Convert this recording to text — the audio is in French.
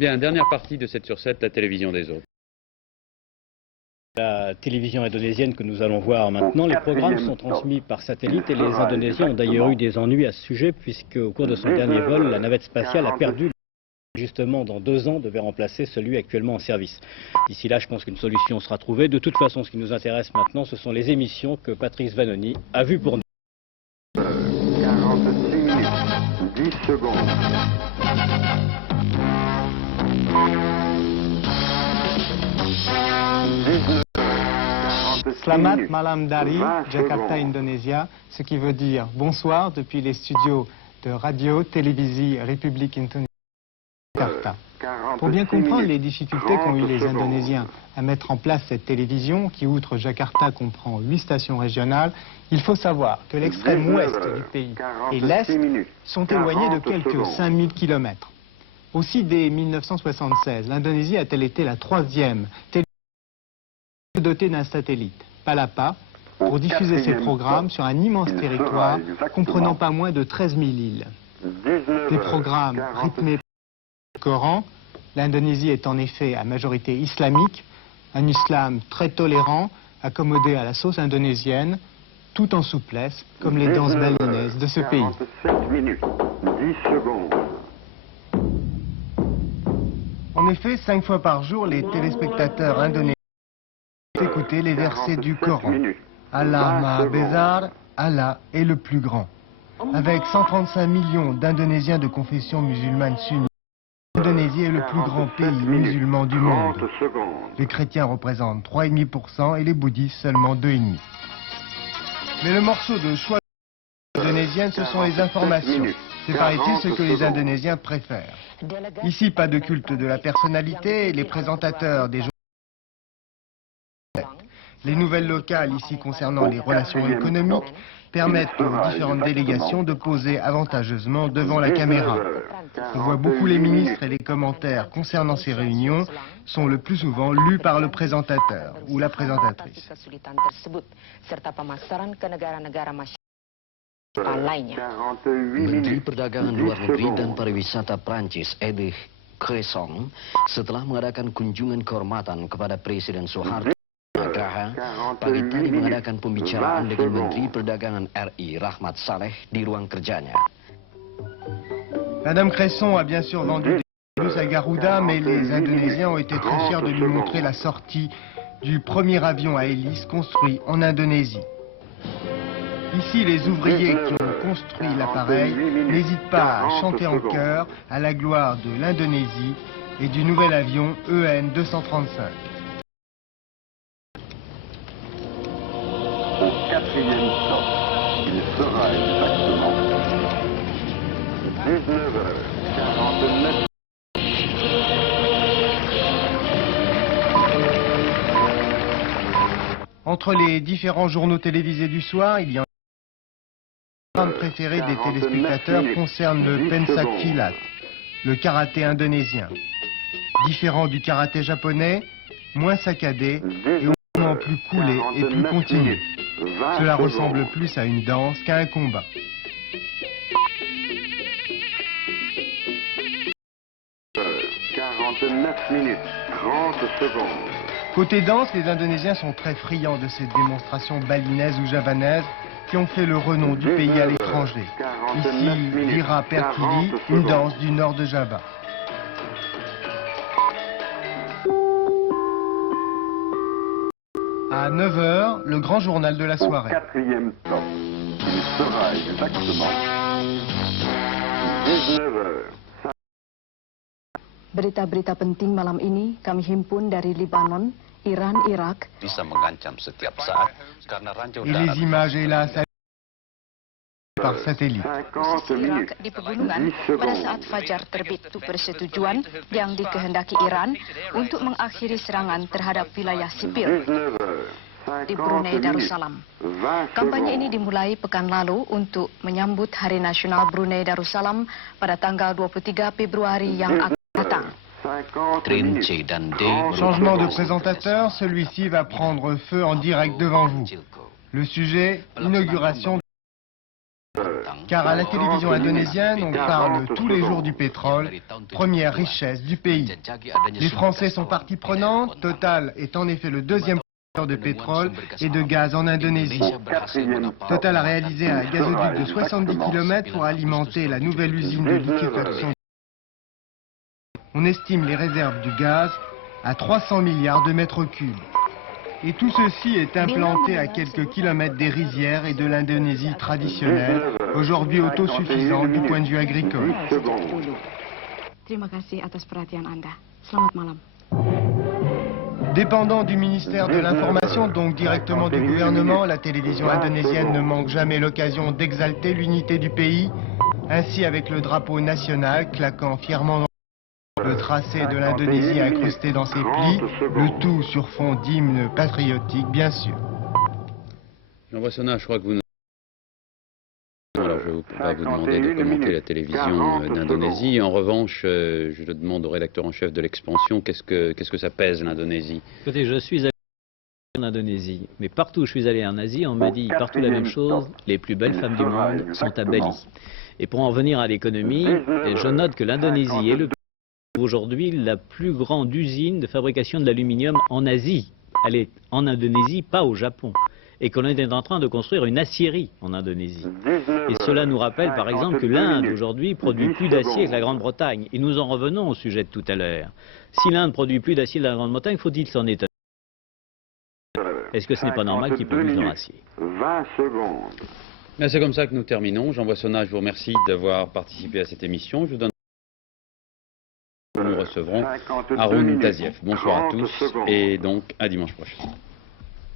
Bien, dernière partie de 7 sur 7, la télévision des autres. La télévision indonésienne que nous allons voir maintenant, les programmes sont transmis par satellite et les Indonésiens ont d'ailleurs eu des ennuis à ce sujet puisque au cours de son dernier vol, la navette spatiale a perdu. Justement, dans 2 ans, devait remplacer celui actuellement en service. D'ici là, je pense qu'une solution sera trouvée. De toute façon, ce qui nous intéresse maintenant, ce sont les émissions que Patrice Vanoni a vues pour nous. 46 minutes, 10 secondes. Selamat malam dari Jakarta, Indonésia, ce qui veut dire bonsoir depuis les studios de radio-télévisie République Indonésie. Pour bien comprendre les difficultés qu'ont eu les Indonésiens à mettre en place cette télévision, qui outre Jakarta comprend 8 stations régionales, il faut savoir que l'extrême ouest du pays et l'est sont éloignés de quelques 5000 km. Aussi, dès 1976, l'Indonésie a-t-elle été la 3e télévision dotée d'un satellite, Palapa, pour diffuser ses programmes sur un immense territoire comprenant pas moins de 13 000 îles. Des programmes rythmés le Coran. L'Indonésie est en effet à majorité islamique, un islam très tolérant, accommodé à la sauce indonésienne, tout en souplesse, comme les danses balinaises de ce pays. 47 minutes, 10 secondes. En effet, 5 fois par jour, les téléspectateurs indonésiens écoutent les versets du Coran. Allah Maha Besar, Allah est le plus grand. Avec 135 millions d'Indonésiens de confession musulmane sunnite, l'Indonésie est le plus grand pays musulman du monde. Les chrétiens représentent 3,5% et les bouddhistes seulement 2,5%. Mais le morceau de choix indonésienne, ce sont les informations. C'est paraît-il ce que les Indonésiens préfèrent. Ici, pas de culte de la personnalité, les présentateurs des journaux. Les nouvelles locales ici concernant les relations économiques permettent aux différentes délégations de poser avantageusement devant la caméra. On voit beaucoup les ministres et les commentaires concernant ces réunions sont le plus souvent lus par le présentateur ou la présentatrice. Menteri Perdagangan Luar Negeri dan Pariwisata Prancis Edith Cresson setelah mengadakan kunjungan kehormatan kepada Presiden Soeharto pagi tadi mengadakan pembicaraan dengan Menteri Perdagangan RI Rahmat Saleh di ruang kerjanya. Madame Cresson a bien sûr vendu des bus à Garuda, mais les Indonésiens ont été très fiers de lui montrer la sortie du premier avion à hélice construit en Indonésie. Ici, les ouvriers qui ont construit l'appareil n'hésitent pas à chanter en chœur à la gloire de l'Indonésie et du nouvel avion EN 235. Au 4e stop, il sera exactement 19h49. Entre les différents journaux télévisés du soir, il y en a un programme préféré des téléspectateurs concerne le Pencak Silat, le karaté indonésien. Différent du karaté japonais, moins saccadé et au moment plus coulé et plus continu. Cela ressemble plus à une danse qu'à un combat. Côté danse, les Indonésiens sont très friands de ces démonstrations balinaises ou javanaises qui ont fait le renom du pays à l'étranger. Ici, l'Ira Perkili, une danse du nord de Java. À 9h, le grand journal de la soirée. 4e stop, il sera exactement 19h. Berita-berita penting malam ini kami himpun dari Libanon, Iran, Irak. Bisa mengancam setiap saat karena ranjau Et les images, hélas, par satellite. Irak di pegunungan pada saat fajar terbit untuk persetujuan yang dikehendaki Iran untuk mengakhiri serangan terhadap wilayah sipil di Brunei Darussalam. Kampanye ini dimulai pekan lalu untuk menyambut Hari Nasional Brunei Darussalam pada tanggal 23 Februari yang akan datang. Trin C dan D. Changement de présentateur, celui-ci va prendre feu en direct devant vous. Le sujet, inauguration Car à la télévision indonésienne, on parle tous les jours du pétrole, première richesse du pays. Les Français sont partie prenante. Total est en effet le deuxième producteur de pétrole et de gaz en Indonésie. Total a réalisé un gazoduc de 70 km pour alimenter la nouvelle usine de liquéfaction. On estime les réserves du gaz à 300 milliards de mètres cubes. Et tout ceci est implanté à quelques kilomètres des rizières et de l'Indonésie traditionnelle, aujourd'hui autosuffisante du point de vue agricole. Terima kasih atas perhatian Anda. Selamat malam. Dépendant du ministère de l'Information, donc directement du gouvernement, la télévision indonésienne ne manque jamais l'occasion d'exalter l'unité du pays, ainsi avec le drapeau national claquant fièrement dans le tracé de l'Indonésie incrusté dans ses plis, le tout sur fond d'hymne patriotique, bien sûr. Jean Boissonnat, je crois que vous nous... Alors, je vais vous demander de commenter la télévision d'Indonésie. En revanche, je le demande au rédacteur en chef de l'Expansion, qu'est-ce que ça pèse, l'Indonésie? Écoutez, je suis allé en Indonésie, mais partout où je suis allé en Asie, on me dit partout la même chose, les plus belles femmes du monde sont à Bali. Et pour en venir à l'économie, je note que l'Indonésie est aujourd'hui la plus grande usine de fabrication de l'aluminium en Asie. Elle est en Indonésie, pas au Japon. Et qu'on est en train de construire une aciérie en Indonésie. Et cela nous rappelle par exemple que l'Inde aujourd'hui produit plus d'acier que la Grande-Bretagne. Et nous en revenons au sujet de tout à l'heure. Si l'Inde produit plus d'acier que la Grande-Bretagne, faut-il s'en étonner? Est-ce que ce n'est pas normal qu'ils produisent leur acier? 20 secondes. C'est comme ça que nous terminons. Jean Boissonnat, je vous remercie d'avoir participé à cette émission. Je vous donne... Nous recevrons Haroun Tazieff. Bonsoir à tous et donc à dimanche prochain.